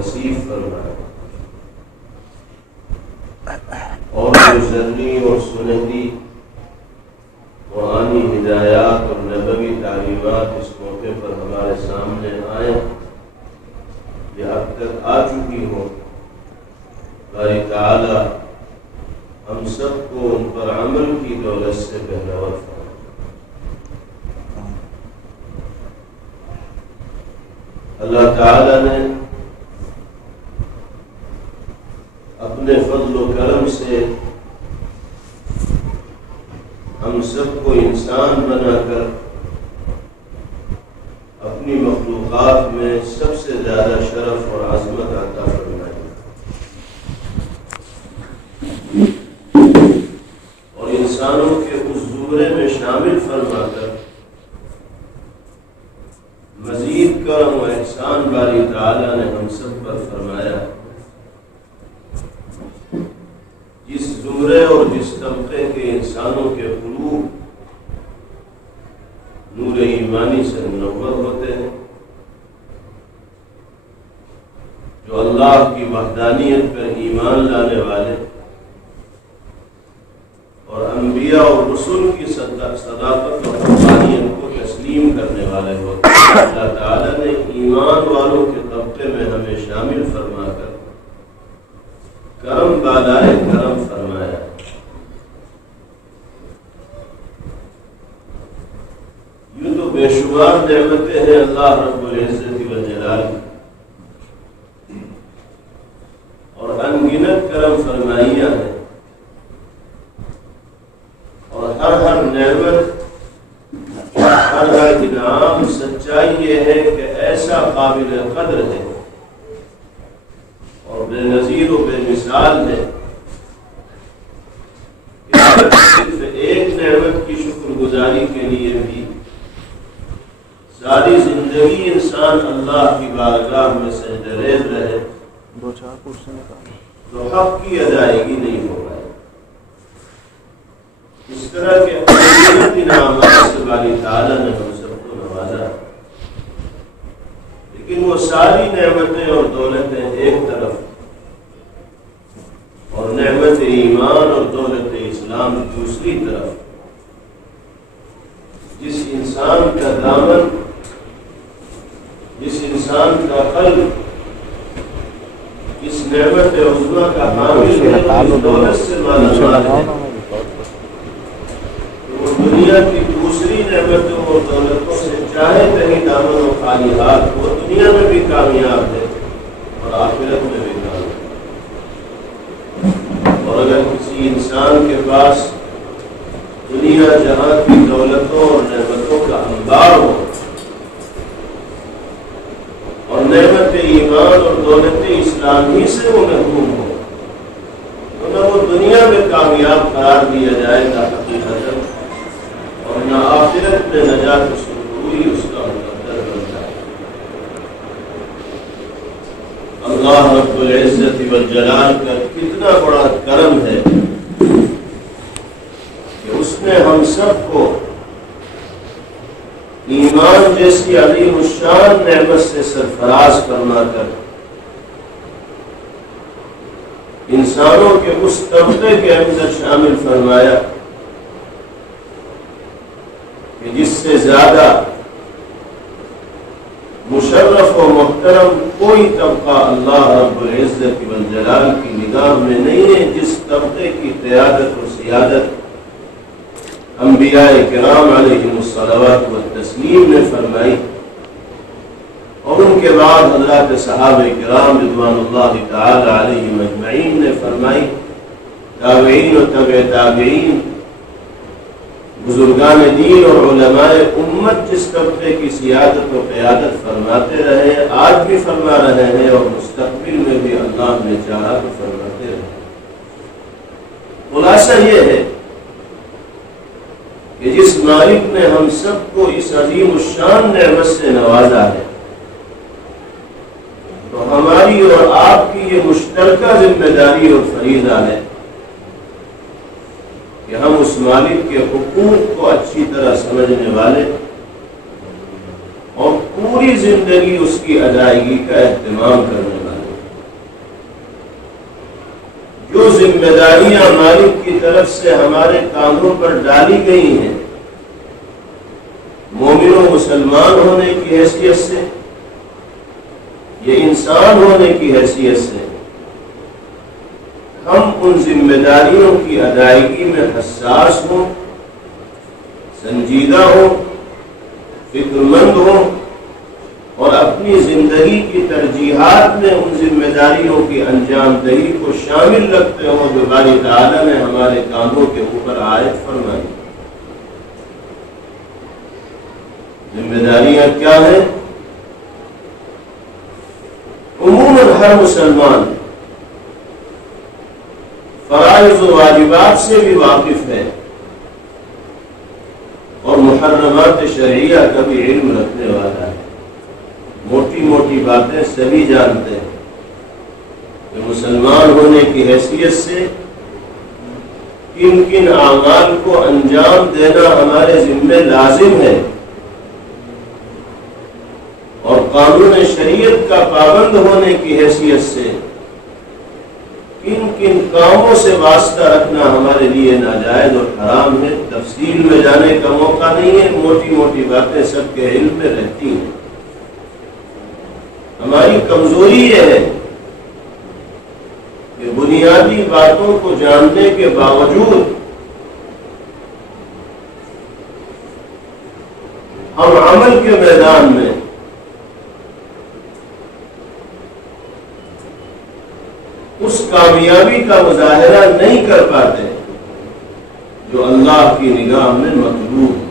وسیع فرمائے، اور جو زرعی اور سنہری قرآنی ہدایات اور نبوی تعلیمات اس موقع پر ہمارے سامنے آئیں، یہ اب تک آ چکی ہوں، باری تعالی ہم سب کو ان پر عمل کی دولت سے بہرور فرمائے۔ اللہ تعالی نے اپنے فضل و کرم سے ہم سب کو انسان بنا کر اپنی مخلوقات میں سب سے زیادہ شرف اور عظمت عطا فرمائی، اور انسانوں کے اس زمرے میں شامل فرما کر مزید کرم و احسان باری تعالی نے ہم سب پر فرمایا۔ جس زمرے اور جس طبقے کے انسانوں کے قلوب نور ایمانی سے منور ہوتے ہیں، جو اللہ کی وحدانیت پر ایمان لانے والے اور انبیاء اور رسول کی صداقت اور حقانیت کو تسلیم کرنے والے ہوتے ہیں، اللہ تعالیٰ نے ایمان والوں کے طبقے میں ہمیں شامل فرما کر کرم بالائے کرم فرمایا۔ یوں تو بے شمار نعمتیں ہیں اللہ رب العزت والجلال کی، اور انگنت کرم فرمائیاں ہیں، اور ہر نعمت، ہر انعام سچائی یہ ہے کہ ایسا قابل قدر ہے اور بے نظیر و بے مثال ہے کہ صرف ایک نعمت کی شکر گزاری کے لیے بھی ساری زندگی انسان اللہ کی بارگاہ میں سجدہ ریز رہے تو حق کی ادائیگی نہیں ہو پائے۔ اس طرح کے انعامات سے باری تعالیٰ نے ہم سب کو نوازا، لیکن وہ ساری نعمتیں اور دولتیں ایک طرف اور نعمت ایمان اور دولت اسلام دوسری طرف، جس انسان کا دامن، جس انسان کا قلب اس نعمت عظمیٰ کا حامل ہے، اس دولت سے مالا مال ہے، وہ دنیا کی دوسری نعمتوں اور دولتوں سے چاہے کہیں دامن و خالی ہاتھ، وہ دنیا میں بھی کامیاب ہے اور آخرت میں بھی کامیاب ہے۔ اور اگر کسی انسان کے پاس دنیا جہاں کی دولتوں اور نعمتوں کا انبار ہو اور نعمت ایمان اور دولت اسلام ہی سے وہ محروم ہو، تو نہ وہ دنیا میں کامیاب قرار دیا جائے گا حقیقت، اور نہ آخرت میں نجات سرور اس کا مقدر بنتا ہے۔ اللہ رب العزت والجلال کا کتنا بڑا کرم ہے کہ اس نے ہم سب کو ایمان جیسی عظیم الشان نعمت سے سرفراز فرما کر انسانوں کے اس طبقے کے اندر شامل فرمایا کہ جس سے زیادہ مشرف و محترم کوئی طبقہ اللہ رب العزت والجلال کی نگاہ میں نہیں ہے، جس طبقے کی قیادت اور سیادت انبیاء کرام علیہم الصلوات والتسلیم نے فرمائی، اور ان کے بعد حضرات صحابہ کرام رضوان اللہ تعالی علیہم اجمعین نے فرمائی، تابعین و تبع تابعین، بزرگان دین اور علماء امت جس طبقے کی سیادت و قیادت فرماتے رہے، آج بھی فرما رہے ہیں اور مستقبل میں بھی اللہ نے چاہا تو فرماتے رہے۔ خلاصہ یہ ہے کہ جس مالک نے ہم سب کو اس عظیم الشان نعمت سے نوازا ہے، تو ہماری اور آپ کی یہ مشترکہ ذمہ داری اور فریضہ ہے کہ ہم اس مالک کے حقوق کو اچھی طرح سمجھنے والے اور پوری زندگی اس کی ادائیگی کا اہتمام کرنے والے، ذمہ داریاں مالک کی طرف سے ہمارے کاندھوں پر ڈالی گئی ہیں، مومن و مسلمان ہونے کی حیثیت سے، یہ انسان ہونے کی حیثیت سے، ہم ان ذمہ داریوں کی ادائیگی میں حساس ہوں، سنجیدہ ہوں، فکر مند ہوں، اور اپنی زندگی کی ترجیحات میں ان ذمہ داریوں کی انجام دہی کو شامل رکھتے ہوں جو باری تعالیٰ نے ہمارے کاندھوں کے اوپر عائد فرمائی۔ ذمہ داریاں کیا ہیں؟ عموماً ہر مسلمان فرائض و واجبات سے بھی واقف ہے اور محرمات شرعیہ کا بھی علم رکھنے والا ہے۔ موٹی موٹی باتیں سبھی جانتے ہیں کہ مسلمان ہونے کی حیثیت سے کن کن اعمال کو انجام دینا ہمارے ذمہ لازم ہے، اور قانون شریعت کا پابند ہونے کی حیثیت سے کن کن کاموں سے واسطہ رکھنا ہمارے لیے ناجائز اور حرام ہے۔ تفصیل میں جانے کا موقع نہیں ہے، موٹی موٹی باتیں سب کے علم میں رہتی ہیں۔ ہماری کمزوری یہ ہے کہ بنیادی باتوں کو جاننے کے باوجود ہم عمل کے میدان میں اس کامیابی کا مظاہرہ نہیں کر پاتے جو اللہ کی نگاہ میں مطلوب ہے۔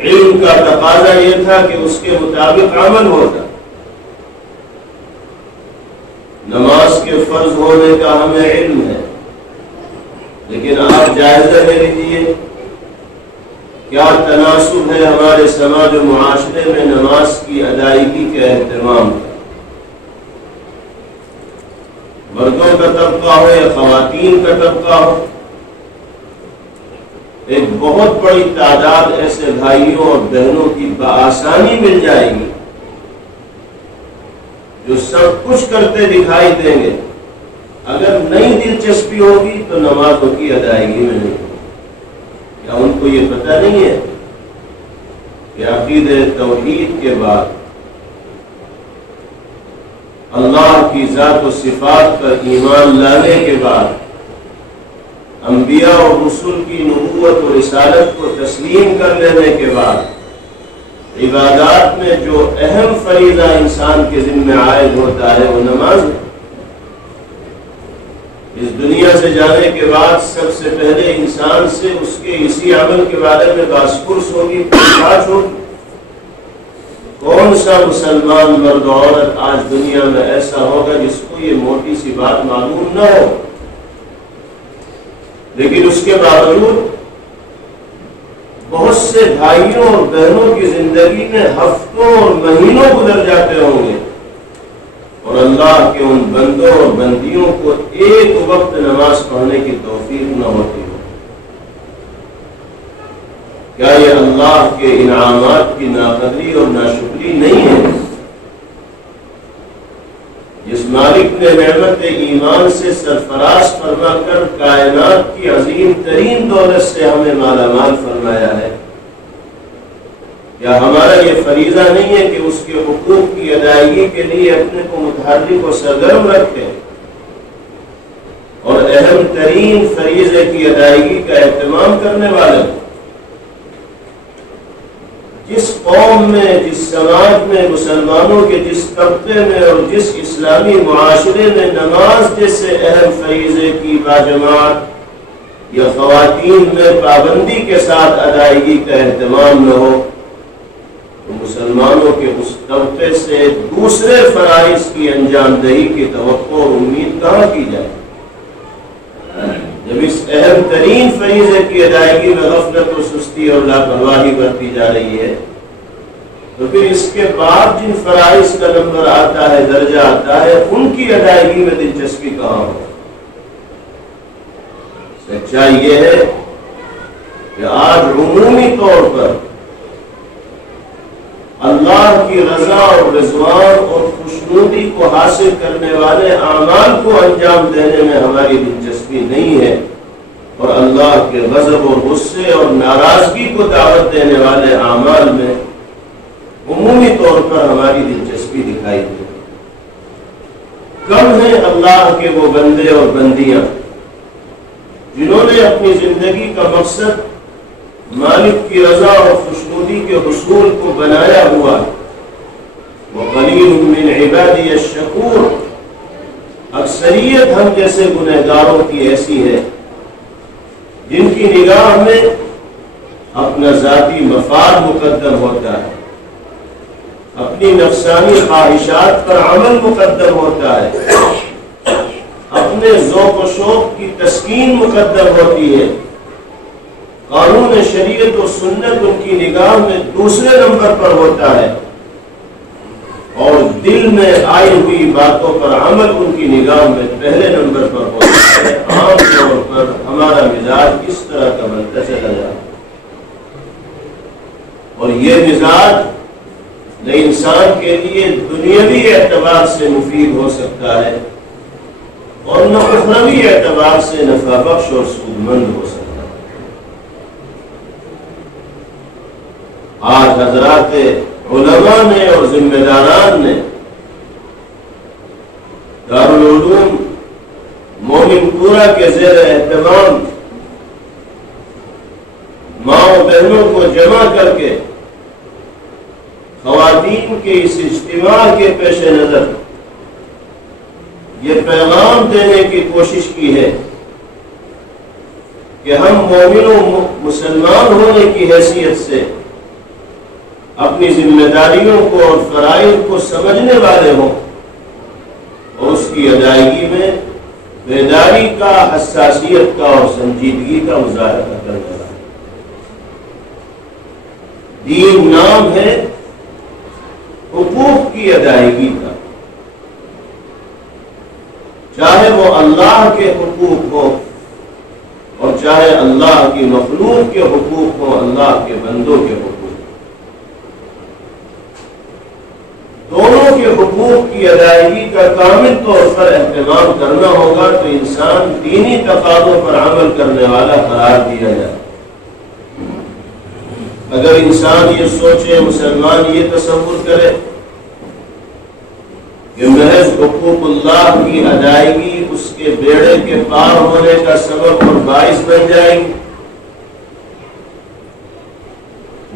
علم کا تقاضا یہ تھا کہ اس کے مطابق عمل ہوتا۔ نماز کے فرض ہونے کا ہمیں علم ہے، لیکن آپ جائزہ لے لیجیے کیا تناسب ہے ہمارے سماج و معاشرے میں نماز کی ادائیگی کے اہتمام کا۔ مردوں کا طبقہ ہو یا خواتین کا طبقہ ہو، ایک بہت بڑی تعداد ایسے بھائیوں اور بہنوں کی بآسانی مل جائے گی جو سب کچھ کرتے دکھائی دیں گے، اگر نئی دلچسپی ہوگی تو نمازوں کی ادائیگی میں نہیں ہوگی۔ کیا ان کو یہ پتہ نہیں ہے کہ عقیدہ توحید کے بعد اللہ کی ذات و صفات پر ایمان لانے کے بعد انبیاء اور رسول کی نبوت و رسالت کو تسلیم کر لینے کے بعد عبادات میں جو اہم فریضہ انسان کے ذمہ عائد ہوتا ہے وہ نماز ہے۔ اس دنیا سے جانے کے بعد سب سے پہلے انسان سے اس کے اسی عمل کے بارے میں باس پرس ہوگی، پوچھتاچھ ہوگی۔ کون سا مسلمان مرد و عورت آج دنیا میں ایسا ہوگا جس کو یہ موٹی سی بات معلوم نہ ہو؟ لیکن اس کے باوجود بہت سے بھائیوں اور بہنوں کی زندگی میں ہفتوں اور مہینوں گزر جاتے ہوں گے اور اللہ کے ان بندوں اور بندیوں کو ایک وقت نماز پڑھنے کی توفیق نہ ہوتی ہو۔ کیا یہ اللہ کے انعامات کی ناقدری اور ناشکری نہیں ہے؟ جس مالک نے نعمت ایمان سے سرفراز فرما کر کائنات کی عظیم ترین دولت سے ہمیں مالا مال فرمایا ہے، کیا ہمارا یہ فریضہ نہیں ہے کہ اس کے حقوق کی ادائیگی کے لیے اپنے کو متحرک و سرگرم رکھیں اور اہم ترین فریضے کی ادائیگی کا اہتمام کرنے والے؟ جس قوم میں، جس سماج میں، مسلمانوں کے جس طبقے میں اور جس اسلامی معاشرے میں نماز جیسے اہم فریضے کی باجماعت یا خواتین میں پابندی کے ساتھ ادائیگی کا اہتمام نہ ہو تو مسلمانوں کے اس طبقے سے دوسرے فرائض کی انجام دہی کی توقع اور امید کہاں کی جائے؟ جب اس اہم ترین فریضے کی ادائیگی میں غفلت و سستی اور لاپرواہی برتی جا رہی ہے تو پھر اس کے بعد جن فرائض کا نمبر آتا ہے، درجہ آتا ہے، ان کی ادائیگی میں دلچسپی کہاں ہو؟ سچائی یہ ہے کہ آج عمومی طور پر اللہ اللہ کی رضا اور رضوان اور خوشنودی کو حاصل کرنے والے اعمال کو انجام دینے میں ہماری دلچسپی نہیں ہے، اور اللہ کے غضب اور غصے اور ناراضگی کو دعوت دینے والے اعمال میں عمومی طور پر ہماری دلچسپی دکھائی دیتی ہے۔ کم ہیں اللہ کے وہ بندے اور بندیاں جنہوں نے اپنی زندگی کا مقصد مالک کی رضا اور خوشنودی کے حصول کو بنایا ہوا۔ وَقَلِيلٌ مِّنْ عِبَادِيَ الشَّكُورُ، اکثریت ہم جیسے گنہگاروں کی ایسی ہے جن کی نگاہ میں اپنا ذاتی مفاد مقدم ہوتا ہے، اپنی نفسانی خواہشات پر عمل مقدم ہوتا ہے، اپنے ذوق و شوق کی تسکین مقدم ہوتی ہے، قانون شریعت و سنت ان کی نگاہ میں دوسرے نمبر پر ہوتا ہے، اور دل میں آئی ہوئی باتوں پر عمل ان کی نگاہ میں پہلے نمبر پر ہوتا ہے۔ عام طور پر ہمارا مزاج اس طرح کا بنتا چلا جاتا ہے، اور یہ مزاج نہ انسان کے لیے دنیاوی اعتبار سے مفید ہو سکتا ہے اور نہ اخروی اعتبار سے نفع بخش اور سودمند ہو سکتا ہے۔ آج حضرات علماء نے اور ذمہ داران نے دارالعلوم مومن پورہ کے زیر اہتمام ماں و بہنوں کو جمع کر کے خواتین کے اس اجتماع کے پیش نظر یہ پیغام دینے کی کوشش کی ہے کہ ہم مومنوں مسلمان ہونے کی حیثیت سے اپنی ذمہ داریوں کو اور فرائض کو سمجھنے والے ہوں اور اس کی ادائیگی میں بیداری کا، حساسیت کا اور سنجیدگی کا مظاہرہ کرنے والے۔ دین نام ہے حقوق کی ادائیگی کا، چاہے وہ اللہ کے حقوق ہو اور چاہے اللہ کی مخلوق کے حقوق ہو، اللہ کے بندوں کے حقوق، دونوں کے حقوق کی ادائیگی کا کامل طور پر اہتمام کرنا ہوگا تو انسان دینی تقاضوں پر عمل کرنے والا قرار دیا جائے۔ اگر انسان یہ سوچے، مسلمان یہ تصور کرے کہ محض حقوق اللہ کی ادائیگی اس کے بیڑے کے پار ہونے کا سبب اور باعث بن جائے گی،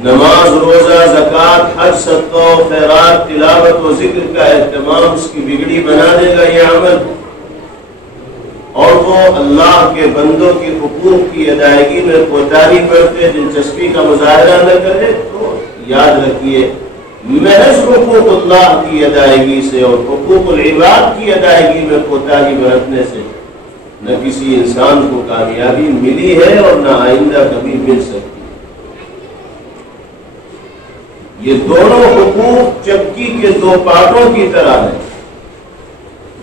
نماز، روزہ، زکوٰۃ، حج، صدقہ و خیرات، تلاوت و ذکر کا اہتمام اس کی بگڑی بنا دے گا یہ عمل، اور وہ اللہ کے بندوں کی حقوق کی ادائیگی میں کوتاہی برتے دلچسپی کا مظاہرہ نہ کرے، تو یاد رکھیے محض حقوق اللہ کی ادائیگی سے اور حقوق العباد کی ادائیگی میں کوتاہی برتنے سے نہ کسی انسان کو کامیابی ملی ہے اور نہ آئندہ کبھی مل سکتی۔ یہ دونوں حقوق چکی کے دو پارٹوں کی طرح ہیں،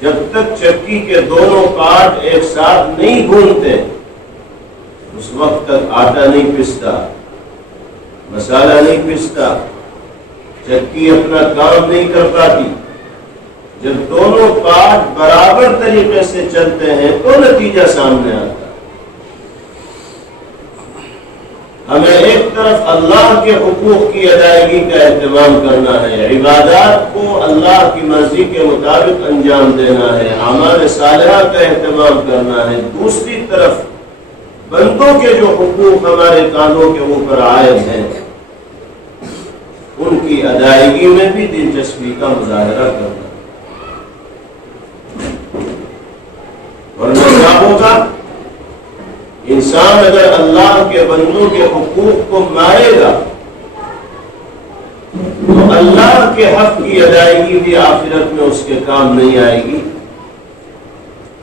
جب تک چکی کے دونوں پارٹ ایک ساتھ نہیں گھومتے اس وقت تک آٹا نہیں پستا، مسالہ نہیں پستا، چکی اپنا کام نہیں کر پاتی۔ جب دونوں پارٹ برابر طریقے سے چلتے ہیں تو نتیجہ سامنے آتا ہے۔ ہمیں ایک طرف اللہ کے حقوق کی ادائیگی کا اہتمام کرنا ہے، عبادات کو اللہ کی مرضی کے مطابق انجام دینا ہے، اعمال صالحہ کا اہتمام کرنا ہے، دوسری طرف بندوں کے جو حقوق ہمارے کاندھوں کے اوپر عائد ہیں ان کی ادائیگی میں بھی دلچسپی کا مظاہرہ کرنا، ورنہ کیا ہوگا؟ انسان اگر اللہ کے بندوں کے حقوق کو مارے گا تو اللہ کے حق کی ادائیگی بھی آخرت میں اس کے کام نہیں آئے گی،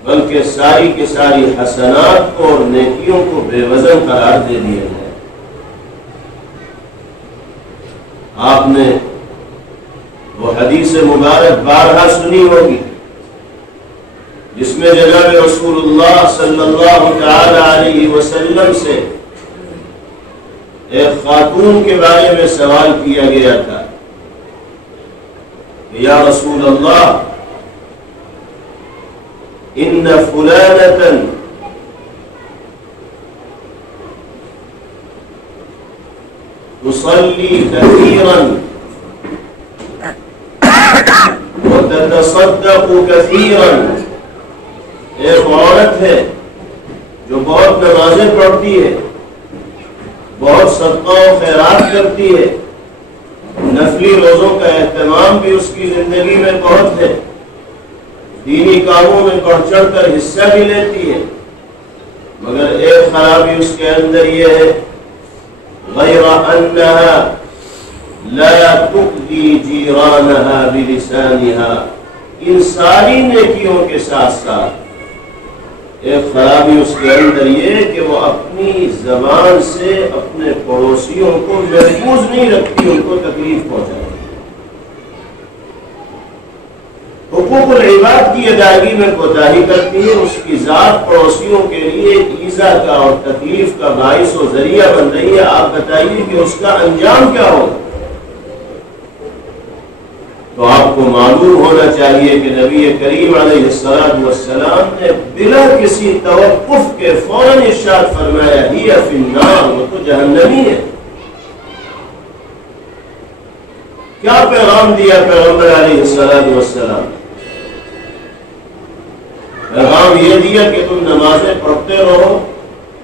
بلکہ ساری کی ساری حسنات کو اور نیکیوں کو بے وزن قرار دے دیا جائے۔ آپ نے وہ حدیث مبارک بارہا سنی ہوگی جس میں جناب رسول اللہ صلی اللہ تعالی علیہ وسلم سے ایک خاتون کے بارے میں سوال کیا گیا تھا یا رسول اللہ ان فلانة تصلي كثيرا وتتصدق كثيرا، ایک عورت ہے جو بہت نمازیں پڑھتی ہے، بہت صدقہ و خیرات کرتی ہے، نفلی روزوں کا اہتمام بھی اس کی زندگی میں بہت ہے، دینی کاموں میں بڑھ چڑھ کر حصہ بھی لیتی ہے، مگر ایک خرابی اس کے اندر یہ ہے غیر انها لا تؤذي جيرانها بلسانها، ان ساری نیکیوں کے ساتھ ساتھ ایک خرابی اس کے اندر یہ کہ وہ اپنی زبان سے اپنے پڑوسیوں کو محفوظ نہیں رکھتی، ان کو تکلیف پہنچاتی۔ حقوق العباد کی ادائیگی میں کوتاہی کرتی ہے، اس کی ذات پڑوسیوں کے لیے ایذا کا اور تکلیف کا باعث و ذریعہ بن رہی ہے۔ آپ بتائیے کہ اس کا انجام کیا ہوگا؟ تو آپ کو معلوم ہونا چاہیے کہ نبی کریم علیہ السلام نے بلا کسی توقف کے فوراً ارشاد فرمایا ہی فی النار، وہ تو جہنمی ہے۔ کیا پیغام دیا پیغمبر علیہ السلام؟ پیغام یہ دیا کہ تم نمازیں پڑھتے رہو،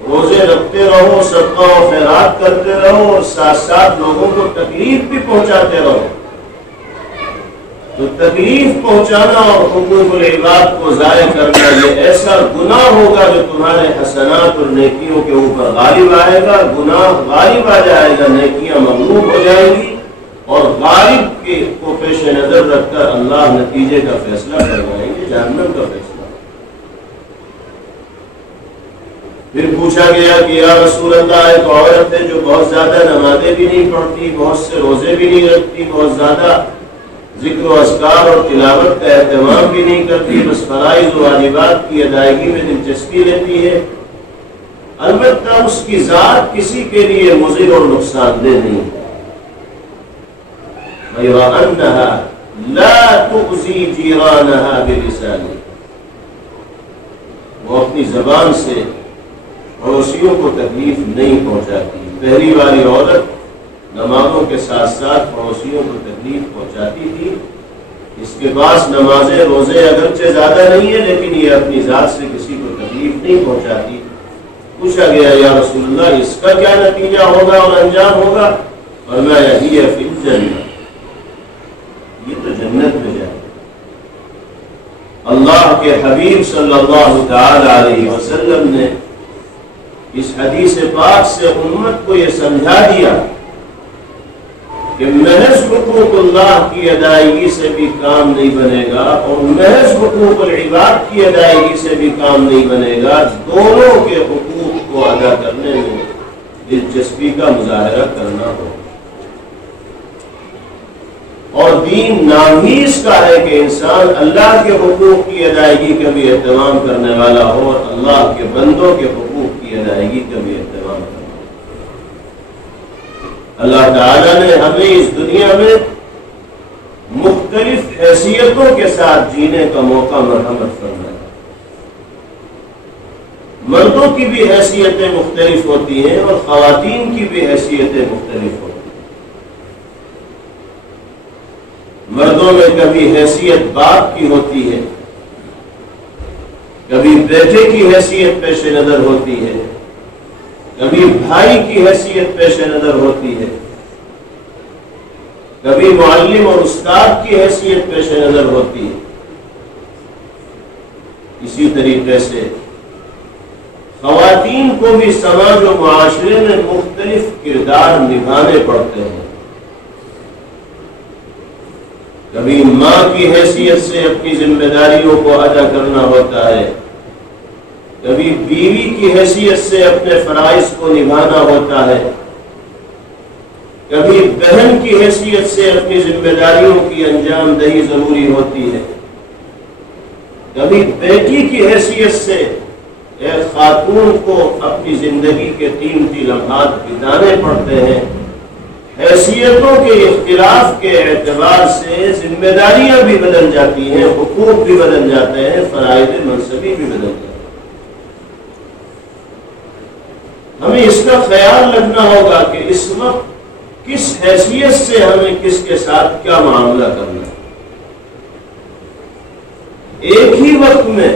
روزے رکھتے رہو، صدقہ و خیرات کرتے رہو، اور ساتھ ساتھ لوگوں کو تکلیف بھی پہنچاتے رہو۔ تو تکلیف پہنچانا اور حقوق العباد کو ضائع کرنا یہ ایسا گناہ ہوگا جو تمہارے حسنات اور نیکیوں کے اوپر غالب آئے گا، گناہ غالب آ جائے گا، نیکیاں مغلوب ہو جائیں گی، اور غالب کو پیش نظر رکھ کر اللہ نتیجے کا فیصلہ کروائیں گے، جہنم کا فیصلہ۔ پھر پوچھا گیا کہ یا رسول اللہ ایک عورت ہے جو بہت زیادہ نمازیں بھی نہیں پڑھتی، بہت سے روزے بھی نہیں رکھتی، بہت زیادہ ذکر و اذکار اور تلاوت کا اہتمام بھی نہیں کرتی، بس فرائض و واجبات کی ادائیگی میں دلچسپی لیتی ہے، البتہ اس کی ذات کسی کے لیے مضر اور نقصان دہ نہیں ہے۔ وَأَنَّهَا لَا تُؤْذِي جِيرَانَهَا بِلِسَانِهَا، وہ اپنی زبان سے پڑوسیوں کو تکلیف نہیں پہنچاتی۔ پہلی والی عورت نمازوں کے ساتھ ساتھ پڑوسیوں کو تکلیف پہنچاتی تھی، اس کے پاس نمازیں روزے اگرچہ زیادہ نہیں ہیں لیکن یہ اپنی ذات سے کسی کو تکلیف نہیں پہنچاتی۔ پوچھا گیا یا رسول اللہ اس کا کیا نتیجہ ہوگا اور انجام ہوگا؟ فرمایا ہی فی الجنہ، یہ تو جنت میں جائے۔ اللہ کے حبیب صلی اللہ تعالی علیہ وسلم نے اس حدیث پاک سے امت کو یہ سمجھا دیا کہ محض حقوق اللہ کی ادائیگی سے بھی کام نہیں بنے گا اور محض حقوق العباد کی ادائیگی سے بھی کام نہیں بنے گا، دونوں کے حقوق کو ادا کرنے میں دلچسپی کا مظاہرہ کرنا ہوگا۔ اور دین نام ہی اس کا ہے کہ انسان اللہ کے حقوق کی ادائیگی کا بھی اہتمام کرنے والا ہو اور اللہ کے بندوں کے حقوق کی ادائیگی کا بھی اہتمام کرنے والا۔ اللہ تعالیٰ نے ہمیں اس دنیا میں مختلف حیثیتوں کے ساتھ جینے کا موقع مرحمت فرمایا۔ مردوں کی بھی حیثیتیں مختلف ہوتی ہیں اور خواتین کی بھی حیثیتیں مختلف ہوتی ہیں۔ مردوں میں کبھی حیثیت باپ کی ہوتی ہے، کبھی بیٹے کی حیثیت پیش نظر ہوتی ہے، کبھی بھائی کی حیثیت پیش نظر ہوتی ہے، کبھی معلم اور استاد کی حیثیت پیش نظر ہوتی ہے۔ اسی طریقے سے خواتین کو بھی سماج و معاشرے میں مختلف کردار نبھانے پڑتے ہیں۔ کبھی ماں کی حیثیت سے اپنی ذمہ داریوں کو ادا کرنا ہوتا ہے، کبھی بیوی کی حیثیت سے اپنے فرائض کو نبھانا ہوتا ہے، کبھی بہن کی حیثیت سے اپنی ذمہ داریوں کی انجام دہی ضروری ہوتی ہے، کبھی بیٹی کی حیثیت سے ایک خاتون کو اپنی زندگی کے قیمتی لمحات بتانے پڑتے ہیں، حیثیتوں کے اختلاف کے اعتبار سے ذمہ داریاں بھی بدل جاتی ہیں، حقوق بھی بدل جاتے ہیں، فرائض منصبی بھی بدل جاتے ہیں۔ ہمیں اس کا خیال رکھنا ہوگا کہ اس وقت کس حیثیت سے ہمیں کس کے ساتھ کیا معاملہ کرنا ہے۔ ایک ہی وقت میں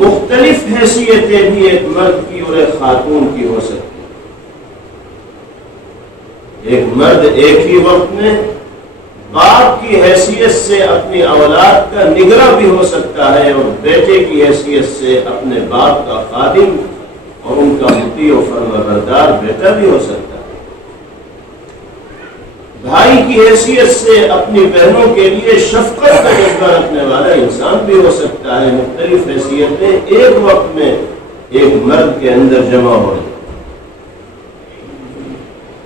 مختلف حیثیتیں بھی ایک مرد کی اور ایک خاتون کی ہو سکتی ہیں۔ ایک مرد ایک ہی وقت میں باپ کی حیثیت سے اپنی اولاد کا نگراں بھی ہو سکتا ہے، اور بیٹے کی حیثیت سے اپنے باپ کا خادم اور ان کا مطیع و فرمانبردار بیٹا بھی ہو سکتا ہے۔ بھائی کی حیثیت سے اپنی بہنوں کے لیے شفقت کا جذبہ رکھنے والا انسان بھی ہو سکتا ہے۔ مختلف حیثیتیں ایک وقت میں ایک مرد کے اندر جمع ہو رہی ہیں۔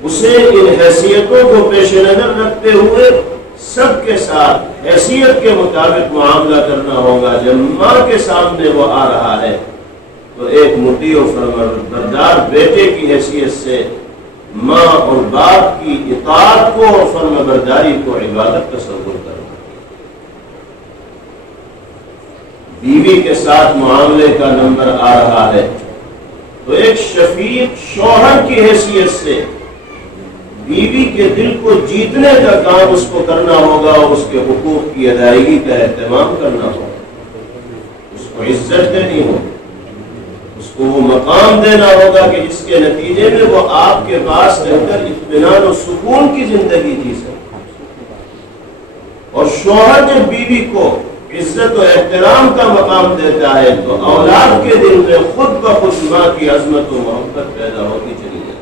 اسے ان حیثیتوں کو پیش نظر رکھتے ہوئے سب کے ساتھ حیثیت کے مطابق معاملہ کرنا ہوگا۔ جب ماں کے سامنے وہ آ رہا ہے تو ایک مطیع و فرمانبردار بیٹے کی حیثیت سے ماں اور باپ کی اطاعت کو اور فرمانبرداری کو عبادت تصور کرنا۔ بیوی کے ساتھ معاملے کا نمبر آ رہا ہے تو ایک شفیق شوہر کی حیثیت سے بیوی کے دل کو جیتنے کا کام اس کو کرنا ہوگا، اور اس کے حقوق کی ادائیگی کا اہتمام کرنا ہوگا، اس کو عزت دینی ہوگی، اس کو وہ مقام دینا ہوگا کہ جس کے نتیجے میں وہ آپ کے پاس رہ کر اطمینان و سکون کی زندگی جی سکے۔ اور شوہر جب بیوی کو عزت و احترام کا مقام دیتا ہے تو اولاد کے دل میں خود بخود ماں کی عظمت و محبت پیدا ہوتی چلی جاتی ہے۔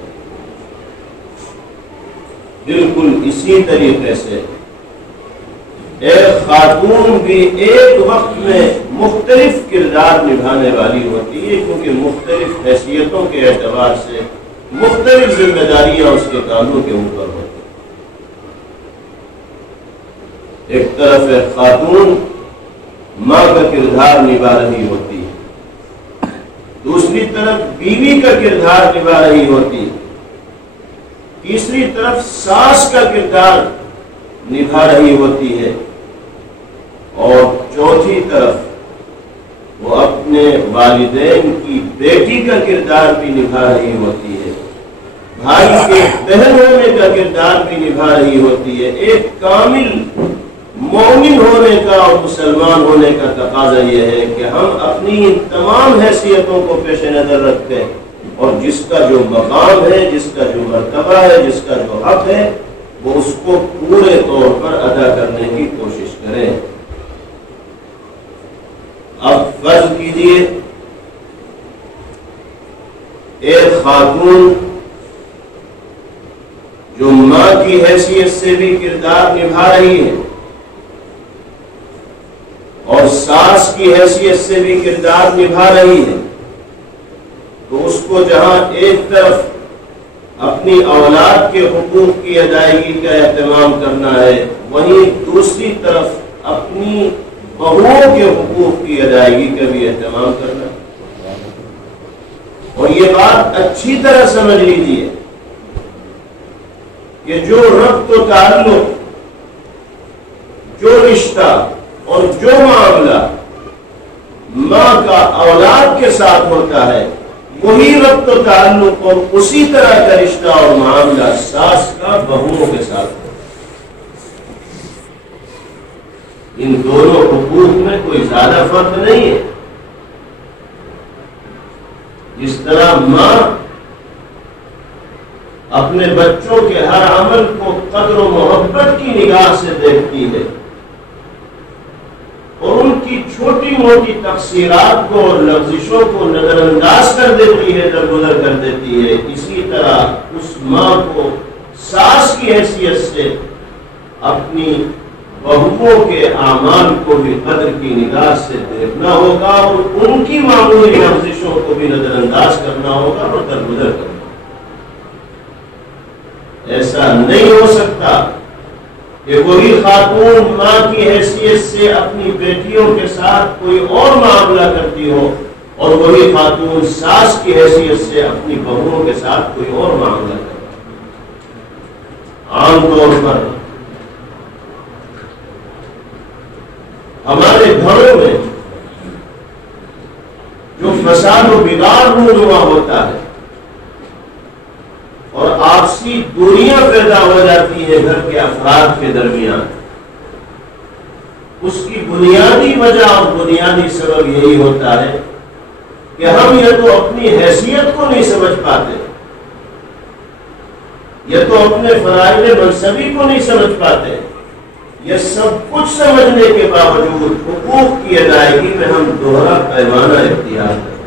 بالکل اسی طریقے سے ایک خاتون بھی ایک وقت میں مختلف کردار نبھانے والی ہوتی ہے، کیونکہ مختلف حیثیتوں کے اعتبار سے مختلف ذمہ داریاں اس کے کانوں کے اوپر ہوتی ہیں۔ ایک طرف ایک خاتون ماں کا کردار نبھا رہی ہوتی ہے، دوسری طرف بیوی کا کردار نبھا رہی ہوتی ہے، تیسری طرف ساس کا کردار نبھا رہی ہوتی ہے، اور چوتھی طرف وہ اپنے والدین کی بیٹی کا کردار بھی نبھا رہی ہوتی ہے، بھائی کے بہن ہونے کا کردار بھی نبھا رہی ہوتی ہے۔ ایک کامل مومن ہونے کا اور مسلمان ہونے کا تقاضا یہ ہے کہ ہم اپنی ان تمام حیثیتوں کو پیش نظر رکھتے ہیں، اور جس کا جو مقام ہے، جس کا جو مرتبہ ہے، جس کا جو حق ہے، وہ اس کو پورے طور پر ادا کرنے کی کوشش کریں۔ اب فرض کیجئے ایک خاتون جو ماں کی حیثیت سے بھی کردار نبھا رہی ہے اور ساس کی حیثیت سے بھی کردار نبھا رہی ہے، تو اس کو جہاں ایک طرف اپنی اولاد کے حقوق کی ادائیگی کا اہتمام کرنا ہے، وہیں دوسری طرف اپنی بہوؤں کے حقوق کی ادائیگی کا بھی اہتمام کرنا ہے۔ اور یہ بات اچھی طرح سمجھ لیجیے کہ جو ربط و تعلق، جو رشتہ اور جو معاملہ ماں کا اولاد کے ساتھ ہوتا ہے، وہی ربط و تعلق اور اسی طرح کا رشتہ اور معاملہ ساس کا بہوؤں کے ساتھ ہوتا ہے۔ ان دونوں حقوق میں کوئی زیادہ فرق نہیں ہے۔ جس طرح ماں اپنے بچوں کے ہر عمل کو قدر و محبت کی نگاہ سے دیکھتی ہے اور ان کی چھوٹی موٹی تقصیرات کو اور لغزشوں کو نظر انداز کر دیتی ہے، درگزر کر دیتی ہے، اسی طرح اس ماں کو ساس کی حیثیت سے اپنی بہوؤں کے اعمال کو بھی قدر کی نگاہ سے دیکھنا ہوگا اور ان کی معمولی لغزشوں کو بھی نظر انداز کرنا ہوگا اور درگزر کرنا ہوگا۔ ایسا نہیں ہو سکتا کہ وہی خاتون ماں کی حیثیت سے اپنی بیٹیوں کے ساتھ کوئی اور معاملہ کرتی ہو اور وہی خاتون ساس کی حیثیت سے اپنی بہوؤں کے ساتھ کوئی اور معاملہ کرتی ہو۔ عام طور پر ہمارے گھروں میں جو فساد و بگاڑ رونما ہوتا ہے اور آپسی دوریاں پیدا ہو جاتی ہیں گھر کے افراد کے درمیان، اس کی بنیادی وجہ اور بنیادی سبب یہی ہوتا ہے کہ ہم یا تو اپنی حیثیت کو نہیں سمجھ پاتے، یا تو اپنے فرائض منصبی کو نہیں سمجھ پاتے، یہ سب کچھ سمجھنے کے باوجود حقوق کی ادائیگی میں ہم دوہرا پیمانہ اختیار کرتے ہیں۔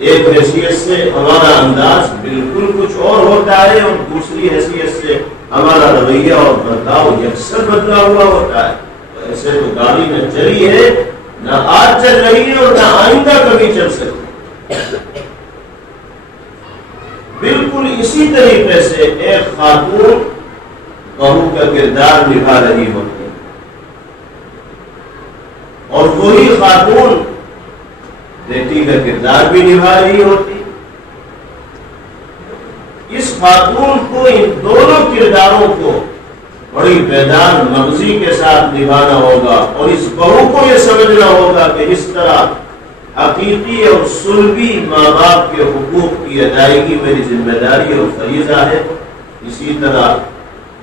ایک حیثیت سے ہمارا انداز بالکل کچھ اور ہوتا ہے اور دوسری حیثیت سے ہمارا رویہ اور برتاؤ یکسر بدلا ہوا ہوتا ہے۔ تو ایسے تو گاڑی نہ چلی ہے، نہ آج چل رہی ہے اور نہ آئندہ کبھی چل سکتی۔ بالکل اسی طریقے سے ایک خاتون بہو کا کردار نبھا رہی ہوتی ہے اور وہی خاتون بیٹی کا کردار بھی نبھا رہی ہوتی۔ اس خاتون کو ان دونوں کرداروں کو بڑی بیدار مغزی کے ساتھ نبھانا ہوگا، اور اس بہو کو یہ سمجھنا ہوگا کہ اس طرح حقیقی اور سلبی ماں باپ کے حقوق کی ادائیگی میری ذمہ داری اور فریضہ ہے، اسی طرح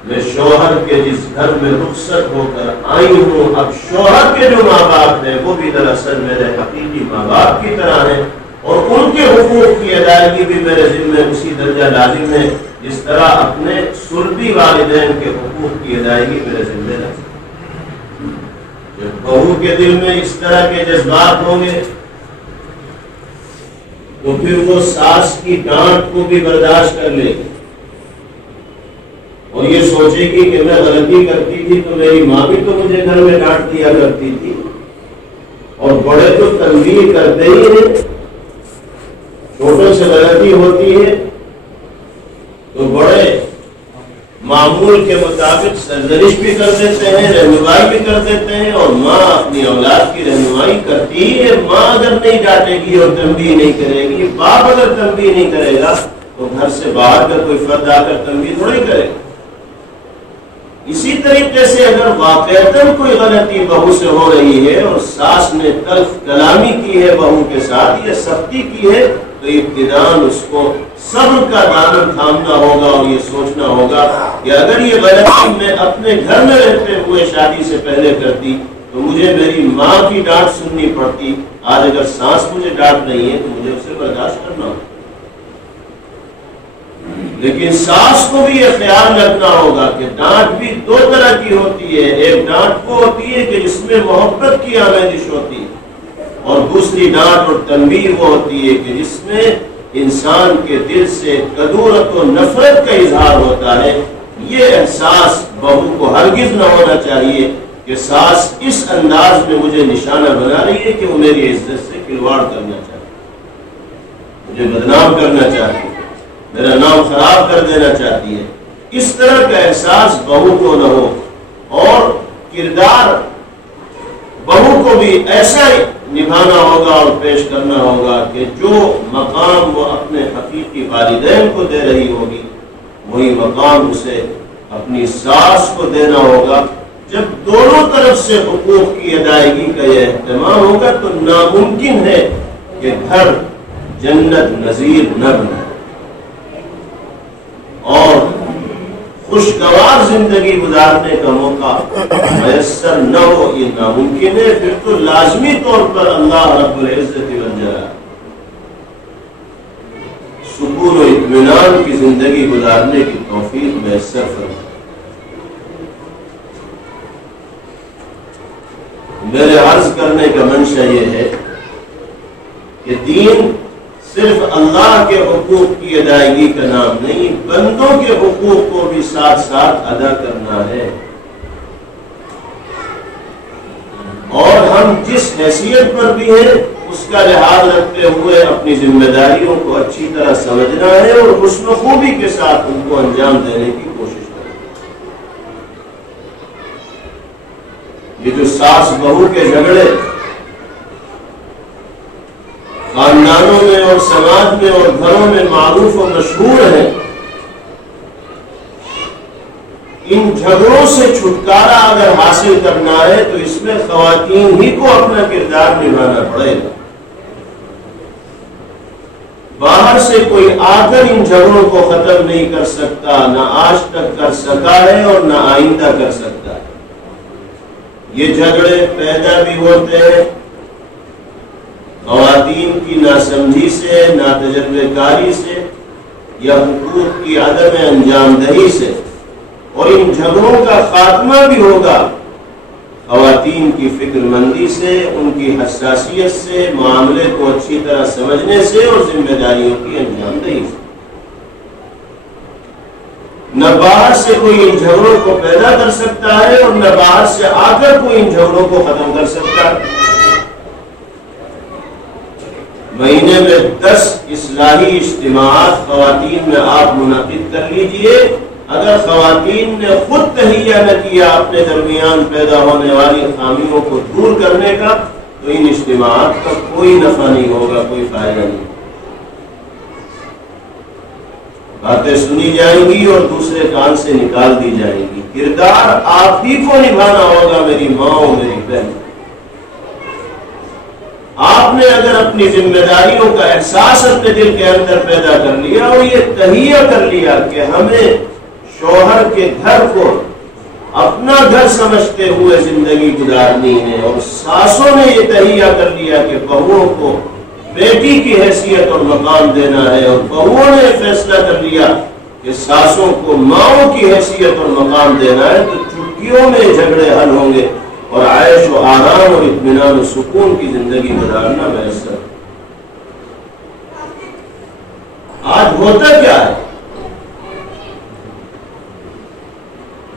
میں شوہر کے جس گھر میں رخصت ہو کر آئی ہوں، اب شوہر کے جو ماں باپ ہیں وہ بھی دراصل میرے حقیقی ماں باپ کی طرح ہیں، اور ان کے حقوق کی ادائیگی بھی میرے ذمہ اسی درجہ لازم ہے جس طرح اپنے سلبی والدین کے حقوق کی ادائیگی میرے ذمہ لازم ہے۔ جب بہو کے دل میں اس طرح کے جذبات ہوں گے تو پھر وہ ساس کی ڈانٹ کو بھی برداشت کر لے گی اور یہ سوچے گی کہ میں غلطی کرتی تھی تو میری ماں بھی تو مجھے گھر میں ڈانٹ دیا کرتی تھی، اور بڑے تو تنبیہ کرتے ہی ہیں، چھوٹوں سے غلطی ہوتی ہے تو بڑے معمول کے مطابق سرزنش بھی کر دیتے ہیں، رہنمائی بھی کر دیتے ہیں، اور ماں اپنی اولاد کی رہنمائی کرتی ہے۔ ماں اگر نہیں ڈانٹے گی اور تنبیہ نہیں کرے گی، باپ اگر تنبیہ نہیں کرے گا تو گھر سے باہر کا کوئی فرد آ کر تنبیہ تھوڑی کرے گا۔ اسی طریقے سے اگر واقعتاً کوئی غلطی بہو سے ہو رہی ہے اور ساس نے تلخ کلامی کی ہے بہو کے ساتھ یا سختی کی ہے، تو ابتداً اس کو صبر کا دامن تھامنا ہوگا اور یہ سوچنا ہوگا کہ اگر یہ غلطی میں اپنے گھر میں رہتے ہوئے شادی سے پہلے کرتی تو مجھے میری ماں کی ڈانٹ سننی پڑتی، آج اگر ساس مجھے ڈانٹ نہیں ہے تو مجھے اسے برداشت کرنا ہوگا۔ لیکن ساس کو بھی یہ خیال رکھنا ہوگا کہ ڈانٹ بھی دو طرح کی ہوتی ہے، ایک ڈانٹ وہ ہوتی ہے کہ جس میں محبت کی آمیزش ہوتی ہے، اور دوسری ڈانٹ اور تنبیہ وہ ہوتی ہے کہ جس میں انسان کے دل سے کدورت و نفرت کا اظہار ہوتا ہے۔ یہ احساس بہو کو ہرگز نہ ہونا چاہیے کہ ساس اس انداز میں مجھے نشانہ بنا رہی ہے کہ وہ میری عزت سے کھلواڑ کرنا چاہتی ہے، مجھے بدنام کرنا چاہتی ہے، میرا نام خراب کر دینا چاہتی ہے۔ اس طرح کا احساس بہو کو نہ ہو، اور کردار بہو کو بھی ایسا ہی نبھانا ہوگا اور پیش کرنا ہوگا کہ جو مقام وہ اپنے حقیقی والدین کو دے رہی ہوگی وہی مقام اسے اپنی ساس کو دینا ہوگا۔ جب دونوں طرف سے حقوق کی ادائیگی کا یہ اہتمام ہوگا تو ناممکن ہے کہ گھر جنت نظیر نہ بنے اور خوشگوار زندگی گزارنے کا موقع میسر نہ ہو، یہ ناممکن ہے۔ پھر تو لازمی طور پر اللہ رب العزت والجلال سکون و اطمینان کی زندگی گزارنے کی توفیق میسر فرمائے۔ میرے عرض کرنے کا منشا یہ ہے کہ دین صرف اللہ کے حقوق کی ادائیگی کا نام نہیں، بندوں کے حقوق کو بھی ساتھ ساتھ ادا کرنا ہے، اور ہم جس حیثیت پر بھی ہیں اس کا لحاظ رکھتے ہوئے اپنی ذمہ داریوں کو اچھی طرح سمجھنا ہے اور حسن و خوبی کے ساتھ ان کو انجام دینے کی کوشش کرنا ہے۔ یہ جو ساس بہو کے جھگڑے خاندانوں میں اور سماج میں اور گھروں میں معروف و مشہور ہیں، ان جھگڑوں سے چھٹکارا اگر حاصل کرنا ہے تو اس میں خواتین ہی کو اپنا کردار نبھانا پڑے گا. باہر سے کوئی آ کر ان جھگڑوں کو ختم نہیں کر سکتا، نہ آج تک کر سکا ہے اور نہ آئندہ کر سکتا ہے. یہ جھگڑے پیدا بھی ہوتے ہیں خواتین کی ناسمجھی سے، ناتجربہ کاری سے، یا حقوق کی عدم انجام دہی سے، اور ان جھگڑوں کا خاتمہ بھی ہوگا خواتین کی فکر مندی سے، ان کی حساسیت سے، معاملے کو اچھی طرح سمجھنے سے اور ذمہ داریوں کی انجام دہی سے. نہ باہر سے کوئی ان جھگڑوں کو پیدا کر سکتا ہے اور نہ باہر سے آ کر کوئی ان جھگڑوں کو ختم کر سکتا ہے. مہینے میں 10 اصلاحی اجتماعات خواتین میں آپ منعقد کر لیجئے. اگر خواتین نے خود تہیہ نہ کیا اپنے درمیان پیدا ہونے والی خامیوں کو دور کرنے کا تو ان اجتماعات کا کوئی نفع نہیں ہوگا، کوئی فائدہ نہیں. باتیں سنی جائیں گی اور دوسرے کان سے نکال دی جائیں گی. کردار آپ ہی کو نبھانا ہوگا میری ماں اور میری بہن. آپ نے اگر اپنی ذمہ داریوں کا احساس اپنے دل کے اندر پیدا کر لیا اور یہ تہیہ کر لیا کہ ہمیں شوہر کے گھر کو اپنا گھر سمجھتے ہوئے زندگی گزارنی ہے، اور ساسوں نے یہ تہیہ کر لیا کہ بہوؤں کو بیٹی کی حیثیت اور مقام دینا ہے، اور بہوؤں نے فیصلہ کر لیا کہ ساسوں کو ماؤں کی حیثیت اور مقام دینا ہے، تو چٹکیوں میں جھگڑے حل ہوں گے اور عیش و آرام اور اطمینان و سکون کی زندگی گزارنا میسر. آج ہوتا کیا ہے؟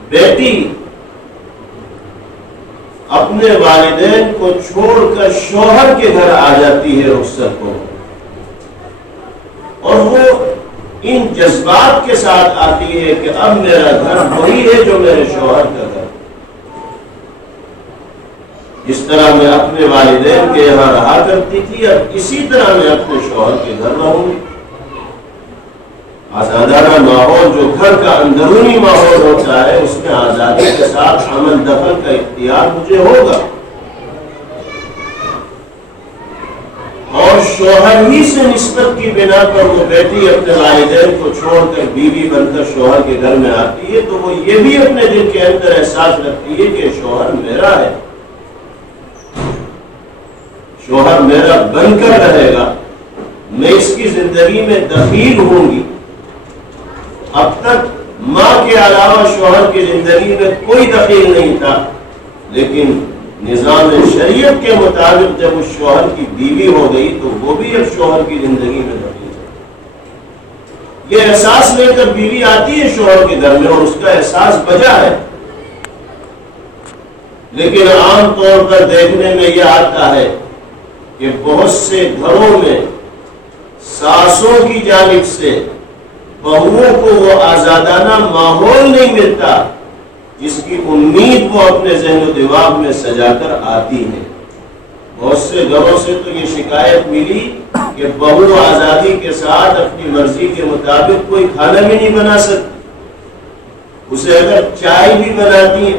بیٹی اپنے والدین کو چھوڑ کر شوہر کے گھر آ جاتی ہے رخصت کو، اور وہ ان جذبات کے ساتھ آتی ہے کہ اب میرا گھر وہی ہے جو میرے شوہر کا گھر. جس طرح میں اپنے والدین کے یہاں رہا کرتی تھی، اب اسی طرح میں اپنے شوہر کے گھر رہوں گی. آزادانہ ماحول جو گھر کا اندرونی ماحول ہوتا ہے اس میں آزادی کے ساتھ عمل دخل کا اختیار مجھے ہوگا، اور شوہر ہی سے نسبت کی بنا پر وہ بیٹی اپنے والدین کو چھوڑ کر بیوی بن کر شوہر کے گھر میں آتی ہے تو وہ یہ بھی اپنے دل کے اندر احساس رکھتی ہے کہ شوہر میرا ہے، شوہر میرا بن کر رہے گا، میں اس کی زندگی میں دخیل ہوں گی. اب تک ماں کے علاوہ شوہر کی زندگی میں کوئی دخیل نہیں تھا، لیکن نظام شریعت کے مطابق جب اس شوہر کی بیوی ہو گئی تو وہ بھی اب شوہر کی زندگی میں دخیل ہے. یہ احساس لے کر بیوی آتی ہے شوہر کے گھر میں اور اس کا احساس بجا ہے. لیکن عام طور پر دیکھنے میں یہ آتا ہے کہ بہت سے گھروں میں ساسوں کی جانب سے بہوؤں کو وہ آزادانہ ماحول نہیں ملتا جس کی امید وہ اپنے ذہن و دماغ میں سجا کر آتی ہے. بہت سے گھروں سے تو یہ شکایت ملی کہ بہو آزادی کے ساتھ اپنی مرضی کے مطابق کوئی کھانا بھی نہیں بنا سکتی. اسے اگر چائے بھی